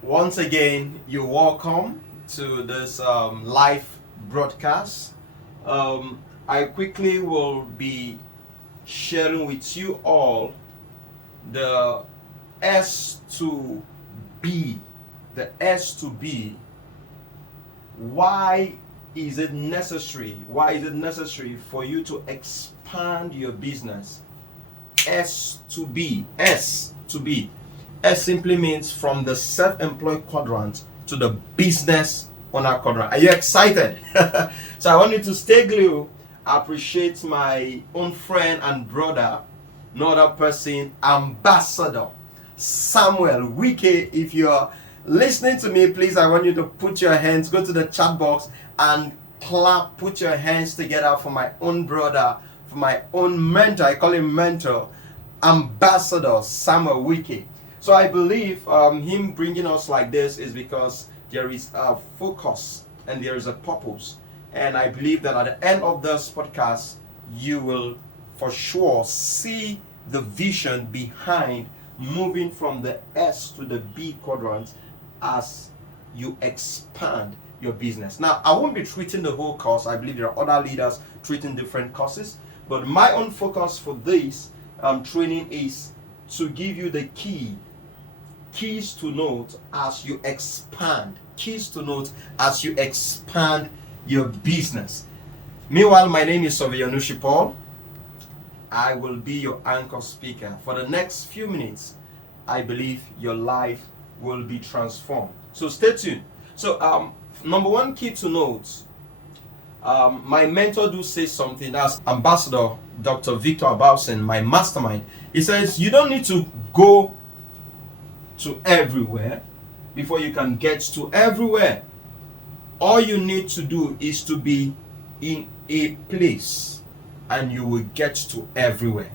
Once again, you're welcome to this live broadcast. I quickly will be sharing with you all the S to B. The S to B. Why is it necessary? Why is it necessary for you to expand your business? S to B. S to B. S simply means from the self-employed quadrant to the business owner quadrant. Are you excited? So I want you to stay glued. I appreciate my own friend and brother, no other person, Ambassador Samuel Wike. If you're listening to me, please, I want you to put your hands, go to the chat box and clap, put your hands together for my own brother, for my own mentor. I call him mentor, Ambassador Samuel Wike. So I believe him bringing us like this is because there is a focus and there is a purpose. And I believe that at the end of this podcast, you will for sure see the vision behind moving from the S to the B quadrant as you expand your business. Now, I won't be treating the whole course. I believe there are other leaders treating different courses. But my own focus for this training is to give you the keys to note as you expand. Keys to note as you expand your business. Meanwhile, my name is Tnushi Paul. I will be your anchor speaker. For the next few minutes, I believe your life will be transformed. So stay tuned. So number one key to note, my mentor do say something. That's Ambassador Dr. Victor Abausen, my mastermind. He says you don't need to go to everywhere before you can get to everywhere. All you need to do is to be in a place and you will get to everywhere.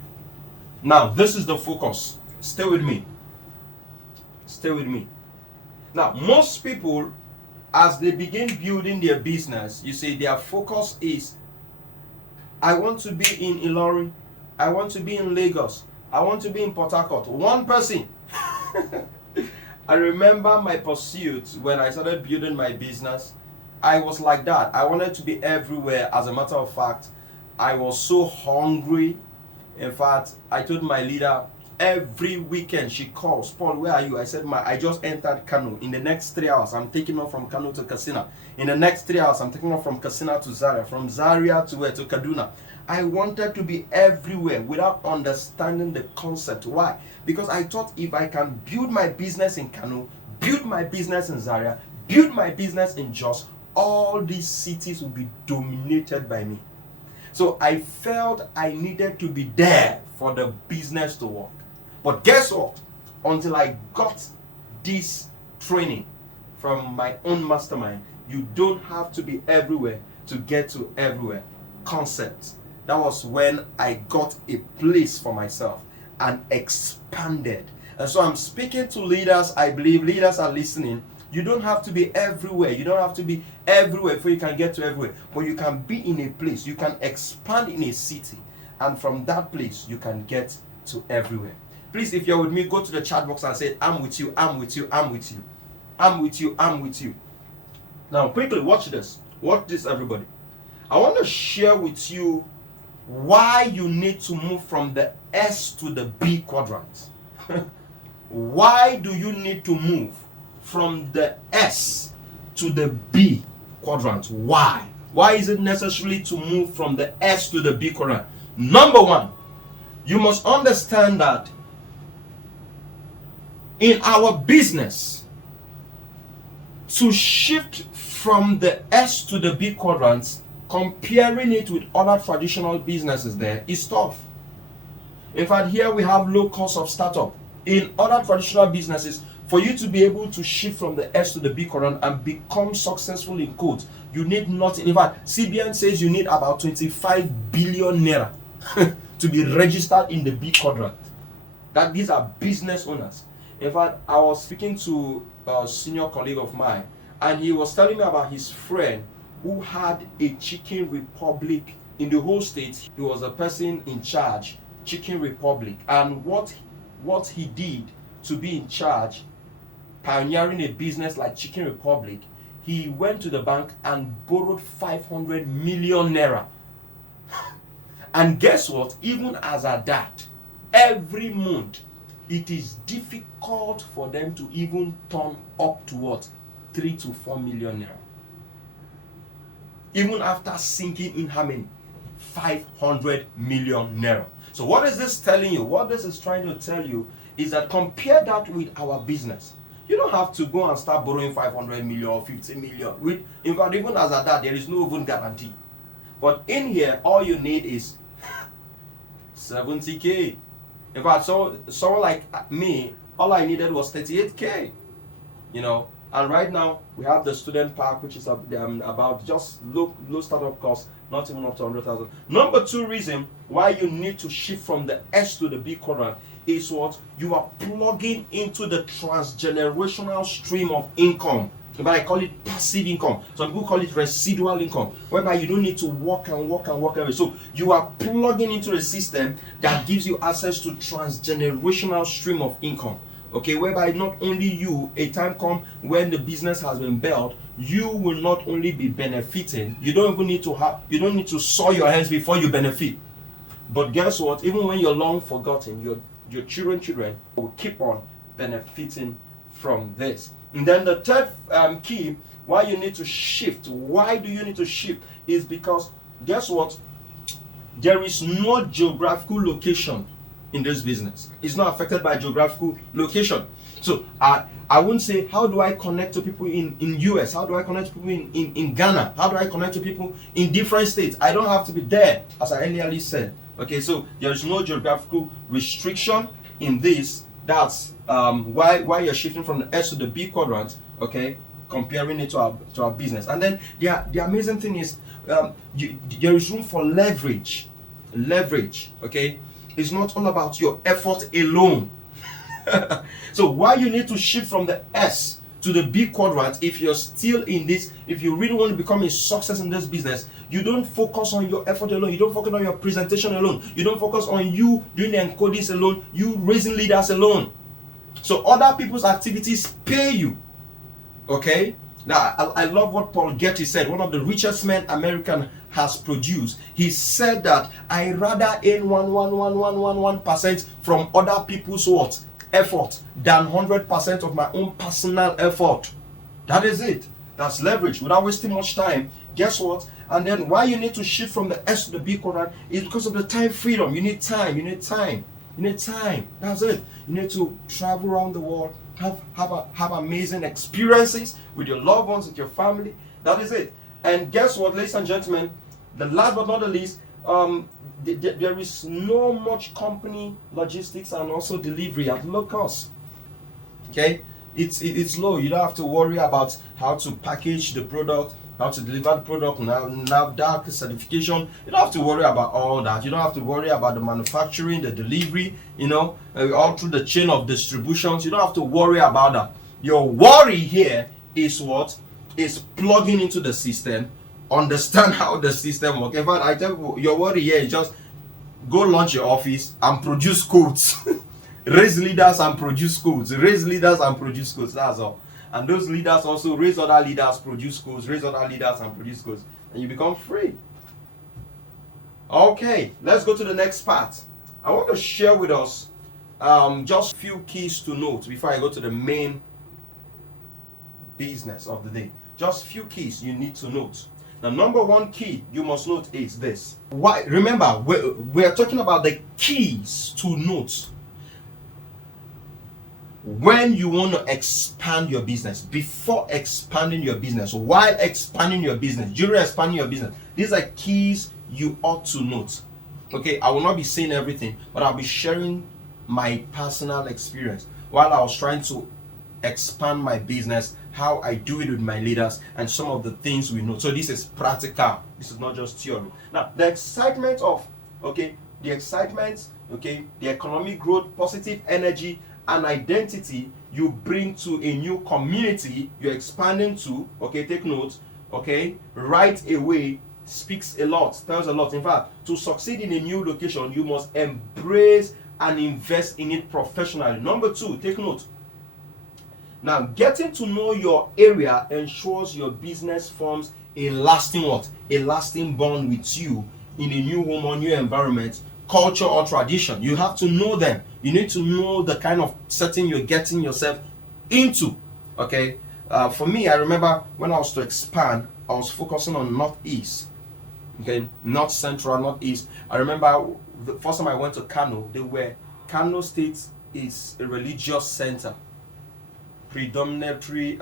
Now, this is the focus. Stay with me. Stay with me. Now, most people, as they begin building their business, you see, their focus is, I want to be in Ilori, I want to be in Lagos, I want to be in Port Harcourt. One person. I remember my pursuit when I started building my business. I was like that. I wanted to be everywhere. As a matter of fact, I was so hungry. In fact, I told my leader every weekend, she calls, Paul, where are you? I said, I just entered Kano. In the next 3 hours, I'm taking off from Kano to Katsina. In the next 3 hours, I'm taking off from Katsina to Zaria. From Zaria to where? To Kaduna. I wanted to be everywhere without understanding the concept. Why? Because I thought if I can build my business in Kano, build my business in Zaria, build my business in Jos, all these cities will be dominated by me. So I felt I needed to be there for the business to work. But guess what? Until I got this training from my own mastermind, you don't have to be everywhere to get to everywhere. Concept. That was when I got a place for myself and expanded. And so I'm speaking to leaders. I believe leaders are listening. You don't have to be everywhere. You don't have to be everywhere before you can get to everywhere. But you can be in a place. You can expand in a city. And from that place, you can get to everywhere. Please, if you're with me, go to the chat box and say, I'm with you, I'm with you, I'm with you. I'm with you, I'm with you. Now, quickly, watch this. Watch this, everybody. I want to share with you why you need to move from the S to the B quadrant. Why do you need to move from the S to the B quadrant? Why? Why is it necessary to move from the S to the B quadrant? Number one, you must understand that in our business, to shift from the S to the B quadrant, comparing it with other traditional businesses there is tough. In fact, here we have low cost of startup. In other traditional businesses, for you to be able to shift from the S to the B quadrant and become successful in code, you need nothing. In fact, CBN says you need about 25 billion naira to be registered in the B quadrant. That these are business owners. In fact, I was speaking to a senior colleague of mine, and he was telling me about his friend who had a chicken republic in the whole state. He was a person in charge, Chicken Republic, and what he did to be in charge, pioneering a business like Chicken Republic, he went to the bank and borrowed 500 million naira. And guess what? Even as at that, every month, it is difficult for them to even turn up to what? 3 to 4 million naira. Even after sinking in how many? 500 million naira. So what is this telling you? What this is trying to tell you is that compare that with our business. You don't have to go and start borrowing 500 million or 50 million. In fact, even as at that, there is no even guarantee. But in here, all you need is 70K. In fact, someone like me, all I needed was 38K. You know, and right now we have the student park, which is about just low startup cost, not even up to 100,000. Number 2 reason why you need to shift from the S to the B quadrant is what? You are plugging into the transgenerational stream of income. But I call it passive income. Some people call it residual income, whereby you don't need to work and work and work away. So you are plugging into a system that gives you access to transgenerational stream of income. Okay, whereby not only you, a time come when the business has been built, you will not only be benefiting. You don't even need to soil your hands before you benefit. But guess what? Even when you're long forgotten, your children will keep on benefiting from this. And then the third key why you need to shift. Why do you need to shift? Is because guess what? There is no geographical location in this business. It's not affected by geographical location. So I wouldn't say, how do I connect to people in US? How do I connect to people in Ghana? How do I connect to people in different states? I don't have to be there, as I earlier said. Okay, so there is no geographical restriction in this. That's why you're shifting from the S to the B quadrant, okay, comparing it to our business. And then the amazing thing is there is room for leverage. Okay, it's not all about your effort alone. So why you need to shift from the S to the B quadrant, if you're still in this, if you really want to become a success in this business, you don't focus on your effort alone. You don't focus on your presentation alone. You don't focus on you doing the encodings alone, you raising leaders alone. So other people's activities pay you. Okay? Now, I love what Paul Getty said, one of the richest men American has produced. He said that I rather earn 1% from other people's what? Effort than 100% of my own personal effort. That is it. That's leverage. Without wasting much time, guess what? And then why you need to shift from the S to the B quadrant is because of the time freedom. You need time. That's it. You need to travel around the world, have amazing experiences with your loved ones, with your family. That is it. And guess what, ladies and gentlemen? The last but not the least, there is no much company logistics and also delivery at low cost. Okay, it's low. You don't have to worry about how to package the product, how to deliver the product, NAVDAC certification. You don't have to worry about all that. You don't have to worry about the manufacturing, the delivery, all through the chain of distributions. You don't have to worry about that. Your worry here is what? Is plugging into the system, understand how the system works. In fact, I tell you, your worry here is just go launch your office and produce codes. Raise leaders and produce codes. That's all. And those leaders also raise other leaders, produce codes, raise other leaders and produce codes. And you become free. Okay, let's go to the next part. I want to share with us just a few keys to note before I go to the main business of the day. Just few keys you need to note. The number one key you must note is this. Why? Remember, we're talking about the keys to note when you want to expand your business, before expanding your business, while expanding your business, during expanding your business. These are keys you ought to note. Okay, I will not be saying everything, but I'll be sharing my personal experience while I was trying to expand my business, how I do it with my leaders, and some of the things we know. So this is practical. This is not just theory. Now, the excitement, the economic growth, positive energy, and identity you bring to a new community you're expanding to, okay, take note, okay, right away speaks a lot, tells a lot. In fact, to succeed in a new location, you must embrace and invest in it professionally. Number 2, take note. Now, getting to know your area ensures your business forms a lasting what? A lasting bond with you in a new home or new environment, culture or tradition. You have to know them. You need to know the kind of setting you're getting yourself into. Okay. For me, I remember when I was to expand, I was focusing on Northeast. Okay, North Central, Northeast. I remember the first time I went to Kano, Kano State is a religious center, predominantly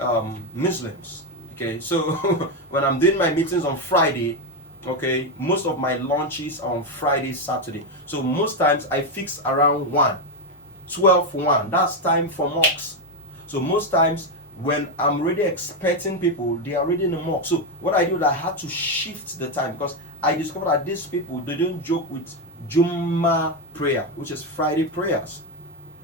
Muslims. Okay, so when I'm doing my meetings on Friday, okay, most of my launches are on Friday, Saturday. So most times I fix around 1. That's time for mocks. So most times when I'm already expecting people, they are already in the mock. So what I do is I had to shift the time, because I discovered that these people, they don't joke with Jumma prayer, which is Friday prayers.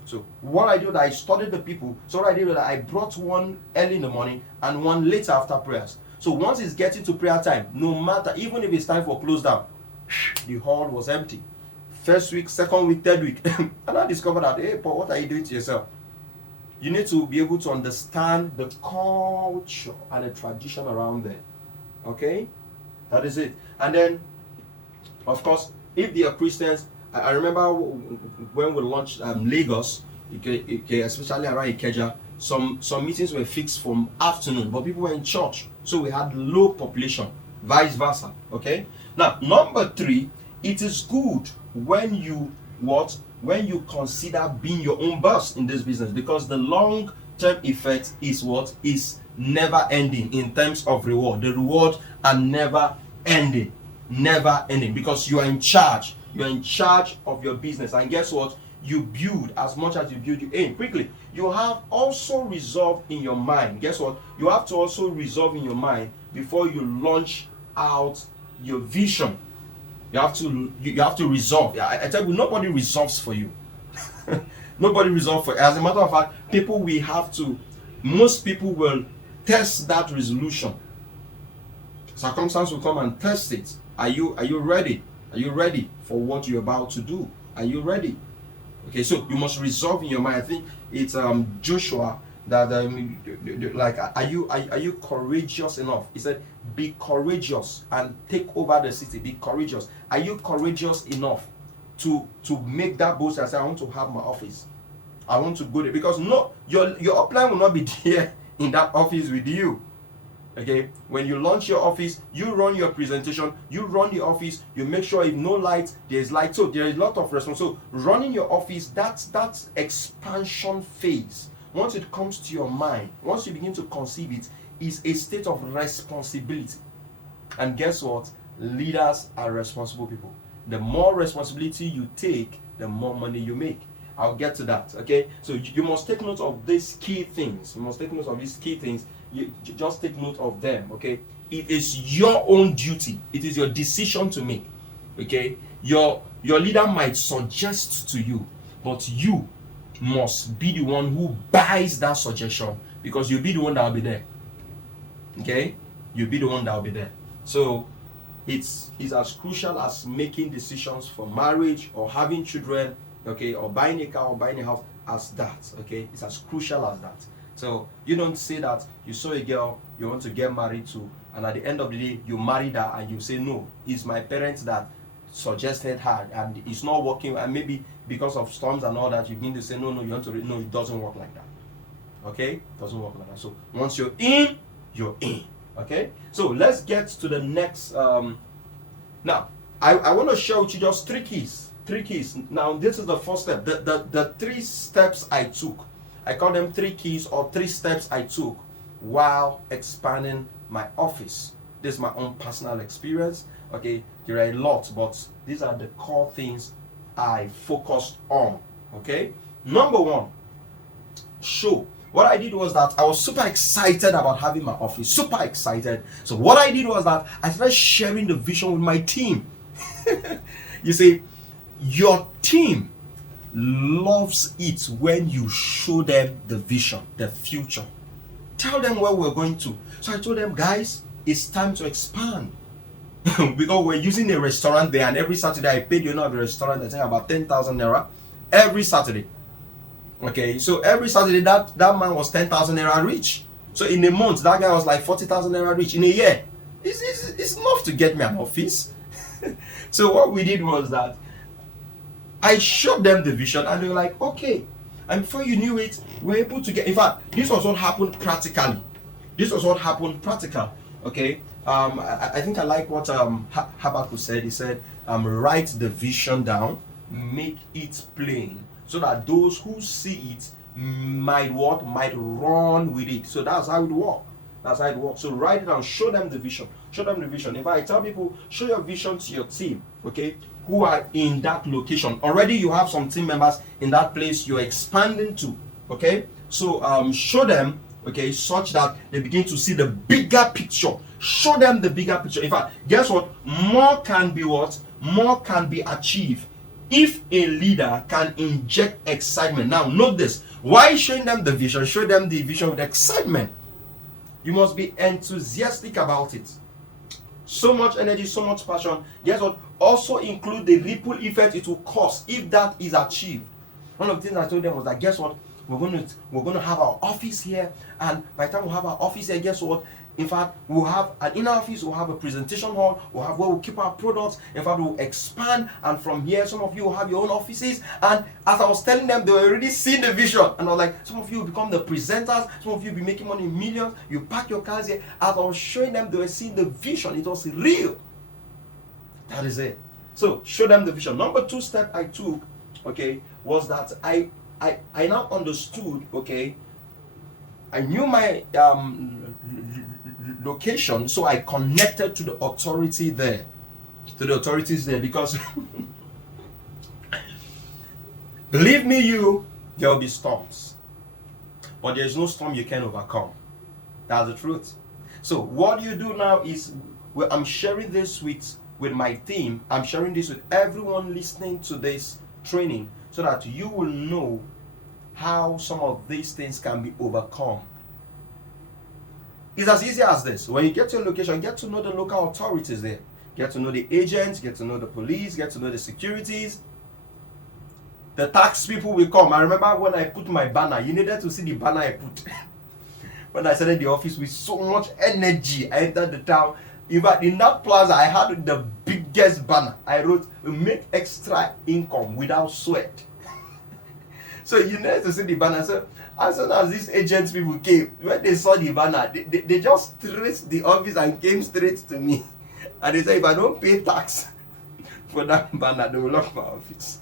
So what I do is I studied the people. So what I did is I brought one early in the morning and one later after prayers. So once it's getting to prayer time, no matter, even if it's time for close down, the hall was empty. First week, second week, third week. And I discovered that, hey, Paul, what are you doing to yourself? You need to be able to understand the culture and the tradition around there. Okay? That is it. And then, of course, if they are Christians, I remember when we launched Lagos, especially around Ikeja, some meetings were fixed from afternoon, but people were in church. So we had low population, vice versa. Okay? Now, number 3, it is good when you when you consider being your own boss in this business, because the long-term effect is never ending in terms of reward. The reward are never ending, because you are in charge. You're in charge of your business, and guess what? You build as much as you build. You aim quickly. You have also resolved in your mind. Guess what? You have to also resolve in your mind before you launch out your vision. You have to resolve. I tell you, nobody resolves for you. Nobody resolves for you. As a matter of fact, most people will test that resolution. Circumstance will come and test it. Are you ready? Are you ready for what you're about to do? Are you ready? Okay, so you must resolve in your mind. I think it's Joshua that like, are you courageous enough? He said, be courageous and take over the city. Be courageous. Are you courageous enough to make that boast and say, I want to have my office, I want to go there? Because no, your upline will not be there in that office with you. Okay, when you launch your office, you run your presentation, you run the office, you make sure if no light, there's light. So there is a lot of response. So running your office, that's expansion phase. Once it comes to your mind, once you begin to conceive it, is a state of responsibility. And guess what? Leaders are responsible people. The more responsibility you take, the more money you make. I'll get to that. Okay, so you must take note of these key things. You just take note of them. Okay, it is your own duty. It is your decision to make. Okay, your leader might suggest to you, but you must be the one who buys that suggestion, because you'll be the one that will be there. Okay, you'll be the one that will be there. So it's as crucial as making decisions for marriage or having children, okay, or buying a car or buying a house, as that. Okay, it's as crucial as that. So you don't say that you saw a girl you want to get married to, and at the end of the day you married her and you say, no, it's my parents that suggested her and it's not working, and maybe because of storms and all that you begin to say, no, you want to no, it doesn't work like that. Okay, it doesn't work like that. So once you're in, you're in. Okay, so let's get to the next. Now I want to share with you just 3 keys. Now this is the first step. The 3 steps I took, I call them 3 keys or 3 steps I took while expanding my office. This is my own personal experience. Okay, there are a lot, but these are the core things I focused on. Okay, number 1, show. What I did was that I was super excited about having my office, super excited. So what I did was that I started sharing the vision with my team. You see, your team loves it when you show them the vision, the future. Tell them where we're going to. So I told them, guys, it's time to expand. because we're using a restaurant there, and every Saturday I paid the owner of the restaurant, I think, about 10,000 naira every Saturday. Okay, so every Saturday that man was 10,000 naira rich. So in a month, that guy was like 40,000 naira rich. In a year, it's enough to get me an office. So what we did was that I showed them the vision, and they were like, okay. And before you knew it, we were able to get. In fact, this was what happened practically. Okay. I think I like what Habakkuk said. He said, write the vision down, make it plain, so that those who see it might run with it. So that's how it works. So write it down, show them the vision. If I tell people, show your vision to your team, okay, who are in that location. Already you have some team members in that place you're expanding to, okay? So show them, okay, such that they begin to see the bigger picture. Show them the bigger picture. In fact, guess what? More can be achieved if a leader can inject excitement. Now, note this. Why showing them the vision? Show them the vision with excitement. You must be enthusiastic about it. So much energy, so much passion. Guess what? Also include the ripple effect it will cause if that is achieved. One of the things I told them was that, guess what? We're going to have our office here, and by the time we have our office here, guess what? In fact, we'll have an inner office, we'll have a presentation hall, we'll have where we'll keep our products. In fact, we'll expand, and from here, some of you will have your own offices. And as I was telling them, they were already seeing the vision. And I was like, some of you will become the presenters, some of you will be making money in millions. You pack your cars here. As I was showing them, they were seeing the vision. It was real. That is it. So, show them the vision. Number 2 step I took, okay, was that I now understood, okay, I knew my location, so I connected to the authority there, because believe me, there will be storms, but there's no storm you can overcome. That's the truth. So what you do now is, I'm sharing this with my team. I'm sharing this with everyone listening to this training, so that you will know how some of these things can be overcome. It's as easy as this. When you get to a location, get to know the local authorities there. Get to know the agents, get to know the police, get to know the securities. The tax people will come. I remember when I put my banner, you needed to see the banner I put. When I started the office with so much energy, I entered the town. In fact, in that plaza, I had the biggest banner. I wrote, make extra income without sweat. So you needed to see the banner. So as soon as these agents people came, when they saw the banner, they just traced the office and came straight to me. And they said, if I don't pay tax for that banner, they will lock my office.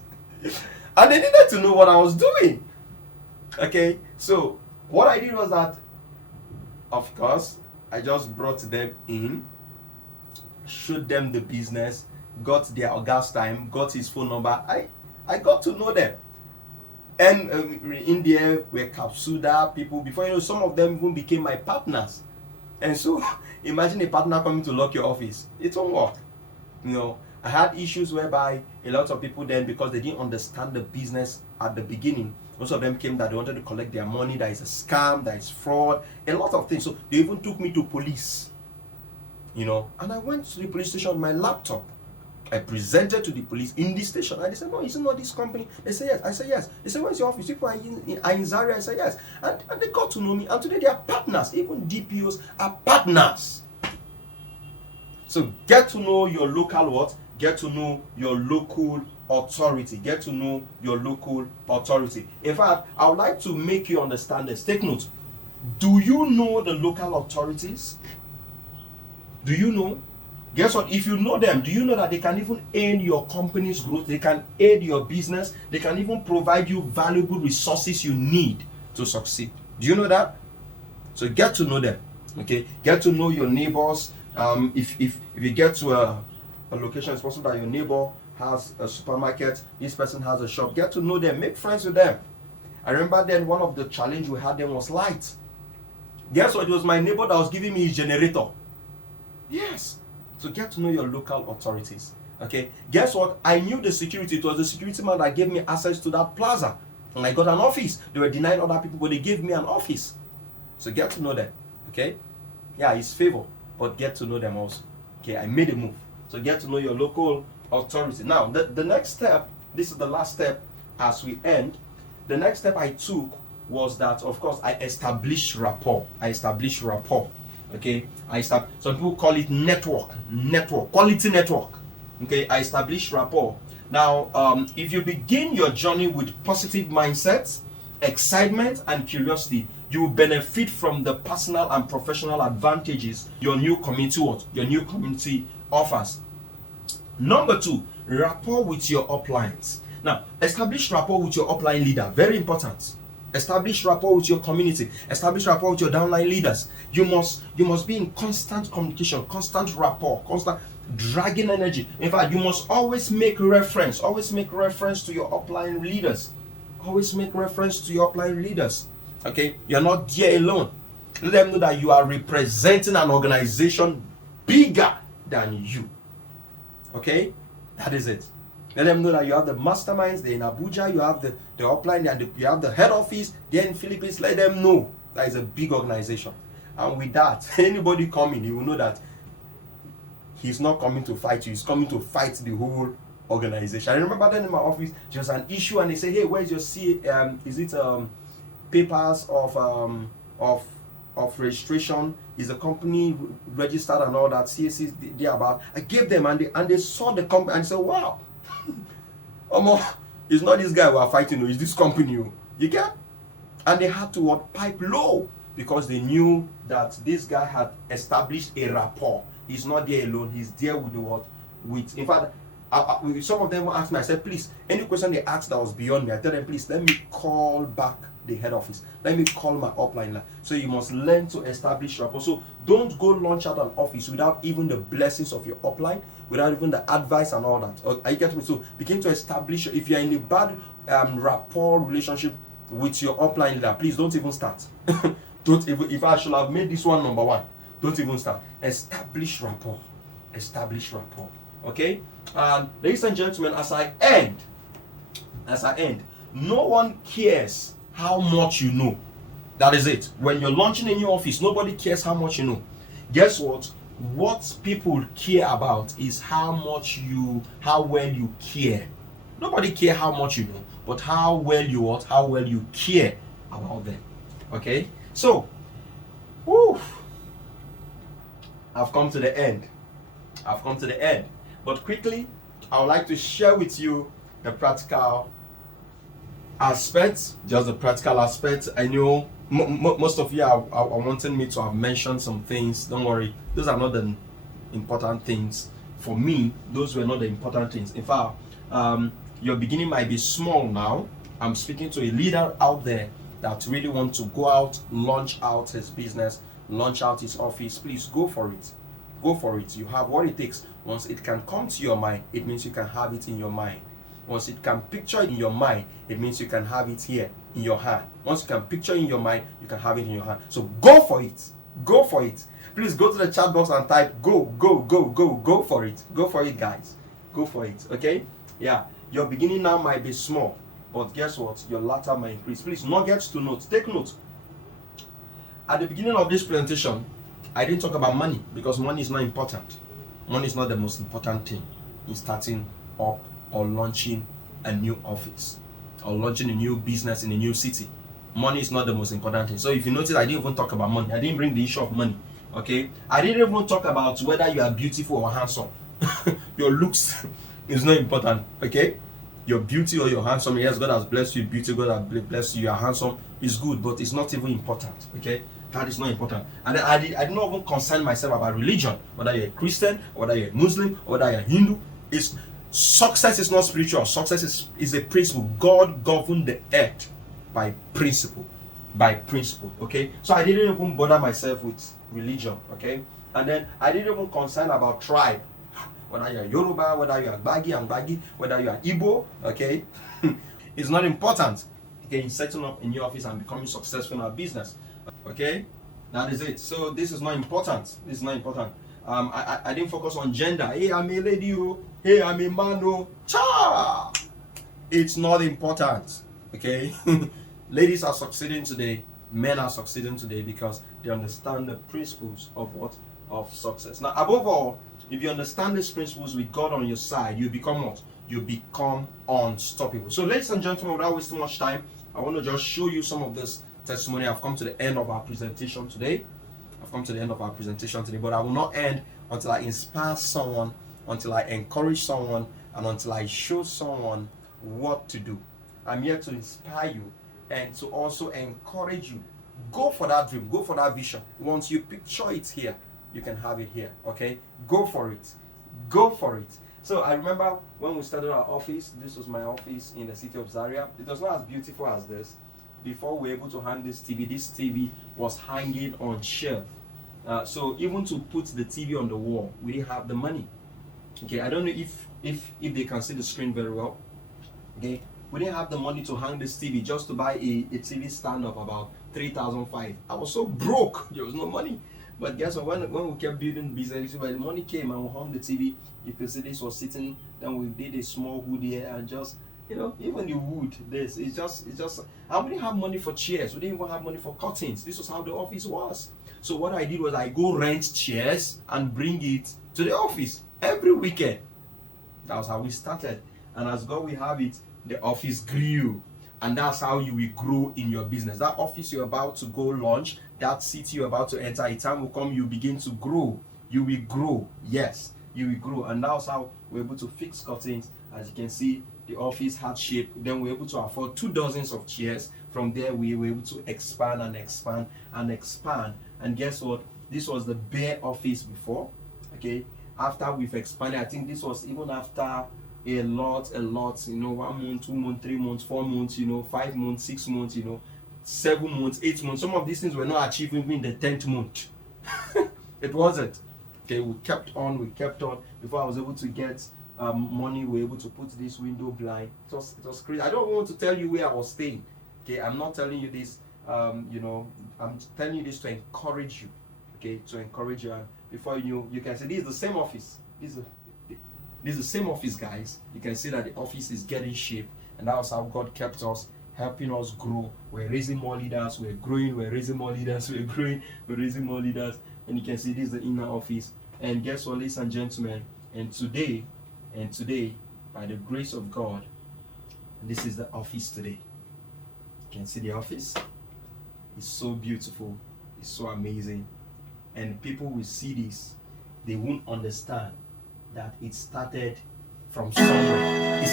And they needed to know what I was doing. Okay, so what I did was that, of course, I just brought them in, showed them the business, got their August time, got his phone number. I got to know them. And in there were Kapsuda people. Before you know, some of them even became my partners. And so, imagine a partner coming to lock your office. It won't work. You know, I had issues whereby a lot of people then, because they didn't understand the business at the beginning, most of them came that they wanted to collect their money. That is a scam, that is fraud, a lot of things. So they even took me to police. You know, and I went to the police station with my laptop. I presented to the police in the station, and they said, no, it's not this company. They said, yes. I said, yes. They said, where's your office? People are in Zaria. I said, yes. And they got to know me, and today they are partners. Even DPOs are partners. So get to know your local what? Get to know your local authority. Get to know your local authority. In fact, I would like to make you understand this. Take note. Do you know the local authorities? Do you know? Guess what? If you know them, do you know that they can even aid your company's growth? They can aid your business. They can even provide you valuable resources you need to succeed. Do you know that? So get to know them. Okay, get to know your neighbors. If you get to a location, it's possible that your neighbor has a supermarket. This person has a shop. Get to know them. Make friends with them. I remember then one of the challenge we had then was light. Guess what? It was my neighbor that was giving me his generator. Yes. So get to know your local authorities. Okay. Guess what? I knew the security. It was the security man that gave me access to that plaza. And I got an office. They were denying other people, but they gave me an office. So get to know them. Okay. Yeah, it's favor, but get to know them also. Okay. I made a move. So get to know your local authority. Now, the next step, this is the last step as we end. The next step I took was that, of course, I established rapport. Okay, some people call it quality network. Okay, I established rapport. Now, if you begin your journey with positive mindsets, excitement, and curiosity, you will benefit from the personal and professional advantages your new community offers. Number 2, rapport with your uplines. Now, establish rapport with your upline leader. Very important. Establish rapport with your community. Establish rapport with your downline leaders. You must be in constant communication, constant rapport, constant dragging energy. In fact, you must always make reference to your upline leaders. Always make reference to your upline leaders. Okay, you're not there alone. Let them know that you are representing an organization bigger than you. Okay, that is it. Let them know that you have the masterminds, they're in Abuja, you have the upline, and you have the head office there in Philippines. Let them know that is a big organization. And with that, anybody coming, you will know that he's not coming to fight you, he's coming to fight the whole organization. I remember then in my office, there was an issue, and they say, hey, where's your papers of registration? Is a company registered and all that? CAC they about. I gave them, and they saw the company and said, wow, it's not this guy we are fighting, it's this company. You get? And they had to pipe low because they knew that this guy had established a rapport. He's not there alone. He's there with in fact, some of them will ask me. I said, please, any question they asked that was beyond me, I tell them, please, let me call back the head office. Let me call my upline. So you must learn to establish rapport. So don't go launch out an office without even the blessings of your upline, without even the advice and all that. Are you getting me? So begin to establish. If you're in a bad rapport relationship with your upline leader, please don't even start. Don't even. If I should have made this one number 1, don't even start. Establish rapport. Okay. Ladies and gentlemen, as I end, no one cares how much you know. That is it. When you're launching a new office, nobody cares how much you know. Guess what? What people care about is how well you care. Nobody cares how much you know, but how well you care about them. Okay? So, I've come to the end. But quickly, I would like to share with you the practical aspects, just the practical aspects. I know most of you are wanting me to have mentioned some things. Don't worry, those are not the important things. For me, those were not the important things. In fact, your beginning might be small now. I'm speaking to a leader out there that really wants to go out, launch out his business, launch out his office. Please go for it. Go for it. You have what it takes. Once it can come to your mind, it means you can have it in your mind. Once it can picture it in your mind, it means you can have it here in your hand. Once you can picture in your mind, you can have it in your hand. So go for it. Go for it. Please go to the chat box and type go for it. Go for it, guys. Go for it. Okay? Yeah. Your beginning now might be small, but guess what? Your latter might increase. Please, nuggets to note. Take note. At the beginning of this presentation, I didn't talk about money because money is not important. Money is not the most important thing in starting up or launching a new office or launching a new business in a new city. Money is not the most important thing. So if you notice, I didn't even talk about money. I didn't bring the issue of money. Okay? I didn't even talk about whether you are beautiful or handsome. Your looks is not important. Okay? Your beauty or your handsome, yes, God has blessed you. Beauty, God has blessed you. You are handsome, is good, but it's not even important. Okay? That is not important. And I did not even concern myself about religion, whether you're a Christian, whether you're a Muslim, whether you're a Hindu. Success is not spiritual. Success is a principle. God governed the earth by principle. Okay? So I didn't even bother myself with religion. Okay? And then I didn't even concern about tribe. Whether you're Yoruba, whether you're Gbagi, whether you're Igbo. Okay? It's not important. Okay? In setting up a new office and becoming successful in our business. Okay, that is it. So this is not important. I didn't focus on gender. Hey, I'm a lady. Hey, I'm a man. Cha! It's not important. Okay, ladies are succeeding today. Men are succeeding today because they understand the principles of success. Now, above all, If you understand these principles with God on your side, you become what? You become unstoppable. So ladies and gentlemen, without wasting much time, I want to just show you some of this testimony. I've come to the end of our presentation today. But I will not end until I inspire someone, until I encourage someone, and until I show someone what to do. I'm here to inspire you and to also encourage you. Go for that dream, go for that vision. Once you picture it here, you can have it here, okay? Go for it. Go for it. So I remember when we started our office, this was my office in the city of Zaria. It was not as beautiful as this. Before we were able to hang this TV was hanging on shelf. So even to put the TV on the wall, we didn't have the money. Okay, I don't know if they can see the screen very well. Okay, we didn't have the money to hang this TV, just to buy a TV stand of about 3,500. I was so broke, there was no money. But guess what, when we kept building business, when the money came and we hung the TV, you could see this was sitting, then we did a small wood here and just, you know, even the wood, this, it's just, and we didn't have money for chairs, we didn't even have money for curtains. This was how the office was. So what I did was I go rent chairs and bring it to the office every weekend. That was how we started. And as God will have it, the office grew. And that's how you will grow in your business. That office you're about to go launch, that city you're about to enter, a time will come, you begin to grow. You will grow. Yes, you will grow. And that's how we're able to fix curtains. As you can see, the office had shape. Then we're able to afford 2 dozens of chairs. From there, we were able to expand and expand and expand. And guess what? This was the bare office before. Okay. After we've expanded, I think this was even after a lot, you know, 1 month, 2 months, 3 months, 4 months, you know, 5 months, 6 months, you know, 7 months, 8 months. Some of these things were not achieved even in the 10th month. It wasn't. Okay, we kept on. Before I was able to get money, we were able to put this window blind. It was crazy. I don't want to tell you where I was staying. Okay, I'm not telling you this, you know, I'm telling you this to encourage you. Okay, to encourage you. And before you can say, this is the same office. This is the same office, guys. You can see that the office is getting shape, and that was how God kept us, helping us grow. We're raising more leaders, we're growing, we're raising more leaders, we're growing, we're raising more leaders. And you can see this is the inner office. And guess what, ladies and gentlemen? And today, by the grace of God, this is the office today. You can see the office. It's so beautiful, it's so amazing. And people will see this, they won't understand that it started from somewhere.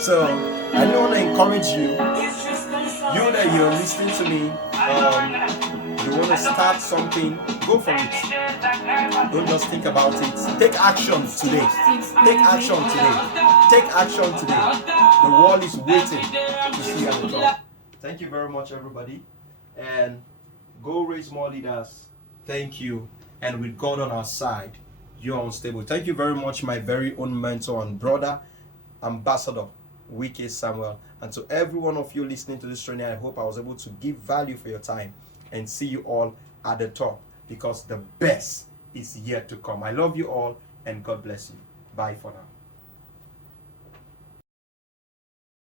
So I don't want to encourage you that you're listening to me, you want to start something, go for it. Don't just think about it. Take action today. Take action today. The world is waiting to see you at the top. Thank you very much, everybody, and go raise more leaders. Thank you. And with God on our side, you're unstable. Thank you very much, my very own mentor and brother, Ambassador Wike Samuel. And to every one of you listening to this training, I hope I was able to give value for your time and see you all at the top, because the best is yet to come. I love you all, and God bless you. Bye for now.